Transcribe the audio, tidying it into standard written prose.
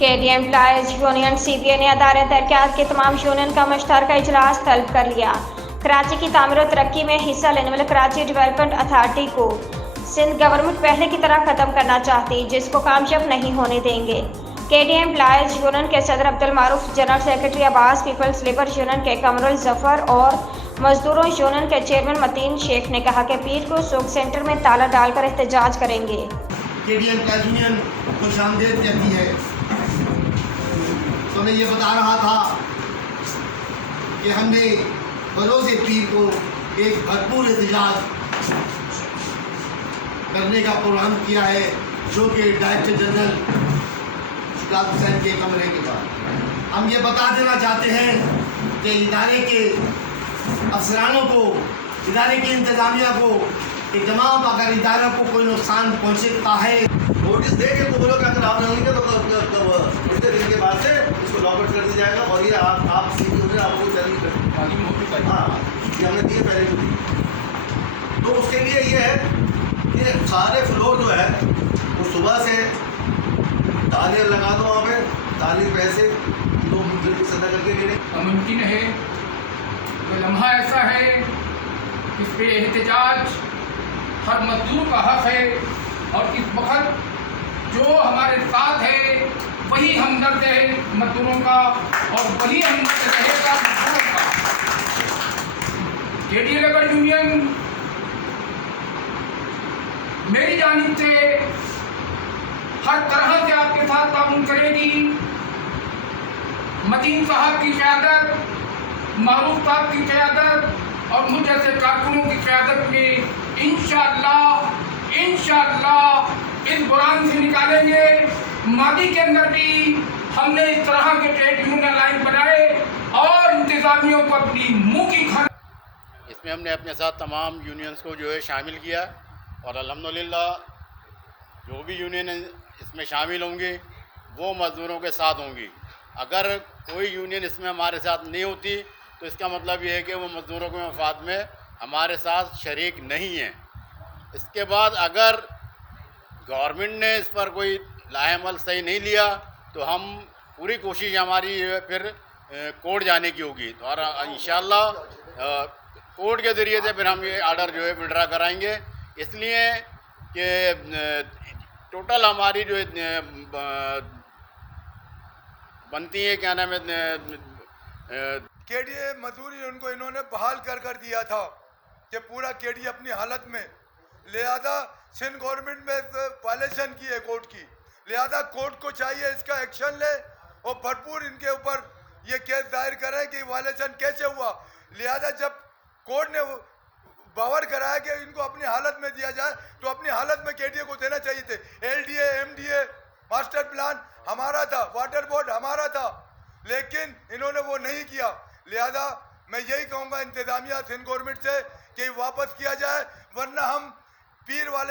KD employees union CPA ने अदारे तरक्यात के तमाम यूनियन का मुश्तरका इजलास तलब कर लिया। कराची की तामीर और तरक्की में हिस्सा लेने वाले कराची डेवलपमेंट अथॉरिटी को सिंध गवर्नमेंट पहले की तरह ख़त्म करना चाहती, जिसको कामयाब नहीं होने देंगे। केडी एम्प्लॉयज यूनियन के सदर Abdul Maroof, general secretary Abbas, people's लिबर यूनियन के कमरुल जफर और मजदूरों यूनियन के चेयरमैन मतीन शेख ने कहा कि पीर को सूख सेंटर में ताला डालकर एहतजाज करेंगे। केडी एम्प्लॉयज यूनियन खुशामदीद कहती है। तो मैं ये बता रहा था कि हमने बरोज़ पीर को एक भरपूर एहतजाज करने का प्रोग्राम किया है, जो कि डायरेक्टर जनरल शुक्ला हुसैन के कमरे के बाद हम ये बता देना चाहते हैं कि इदारे के अफसरानों को, इदारे की इंतज़ामिया को कि तमाम अगर इदारों को कोई नुकसान पहुँचता है, नोटिस दे के तो बोलो कि अगर आप रहेंगे तो इतने दिन के बाद से इसको लॉकआउट कर दिया जाएगा। और ये आप सीधी होने आपको चैलेंज हाँ ये हमने दिए पहले भी दी। तो उसके लिए ये है कि सारे फ्लोर जो है वो सुबह से तालियां लगा दो, वहाँ पे ताली पैसे लोग जल्दी सदा करके ले लें। मुमकिन है तो लम्हा ऐसा है इस पे एहतजाज हर मजदूर का हक है, और इस वक्त जो हमारे साथ है वही हमदर्द है मजदूरों का, और वही हमदर्द रहेगा मजदूरों का। केडी लेबर यूनियन मेरी जानिब से हर तरह से आपके साथ ताउन करेगी। मतीन साहब की क़यादत, मारूफ साहब की क़यादत और मुझ जैसे कारकुनों की क़यादत में इंशाअल्लाह इस बुरान से निकालेंगे। मादी के अंदर भी हमने इस तरह के ट्रेड यूनियन लाइन बनाए और इंतजामियों को अपनी मुँह की खाना। इसमें हमने अपने साथ तमाम यूनियंस को जो है शामिल किया, और अल्हम्दुलिल्लाह जो भी यूनियन इसमें शामिल होंगी वो मज़दूरों के साथ होंगी। अगर कोई यूनियन इसमें हमारे साथ नहीं होती तो इसका मतलब ये है कि वो मज़दूरों के मफाद में हमारे साथ शरीक नहीं है। इसके बाद अगर गवर्नमेंट ने इस पर कोई लाहेमल सही नहीं लिया तो हम पूरी कोशिश हमारी फिर कोर्ट जाने की होगी, और इंशाअल्लाह कोर्ट के ज़रिए से फिर हम ये आर्डर जो है विड्रा कराएंगे। इसलिए कि टोटल हमारी जो बनती है क्या नाम है केडी मजदूरी उनको इन्होंने बहाल कर दिया था कि पूरा केडी अपनी हालत में, लिहाजा सिंध गवर्नमेंट में वायलेशन की है कोर्ट की, लिहाजा कोर्ट को चाहिए इसका एक्शन ले और भरपूर इनके ऊपर ये केस दायर करें कि वायलेशन कैसे हुआ। लिहाजा जब कोर्ट ने बावर कराया कि इनको अपनी हालत में दिया जाए तो अपनी हालत में केडी को देना चाहिए थे। LDA, MDA, मास्टर प्लान हमारा था, वाटर बोर्ड हमारा था, लेकिन इन्होंने वो नहीं किया। लिहाजा मैं यही कहूँगा इंतजामिया सिंध गवर्नमेंट से कि वापस किया जाए, वरना हम पीर वाले